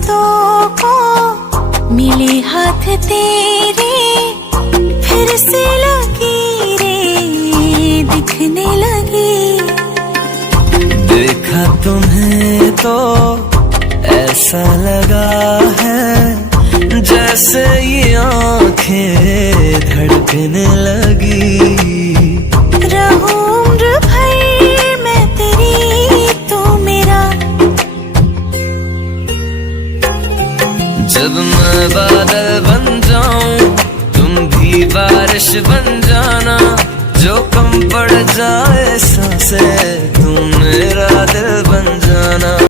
रास्तों को मिले हाथ तेरे, फिर से लकीरें दिखने लगी। देखा तुम्हें तो ऐसा लगा है जैसे ये आंखें धड़कने लगी। रहूं उम्र भर मैं तेरी, तू मेरा। जब मैं बादल बन जाऊं तुम भी बारिश बन जाना, जो कम पड़ जाए सांसें तुम मेरा दिल बन जाना।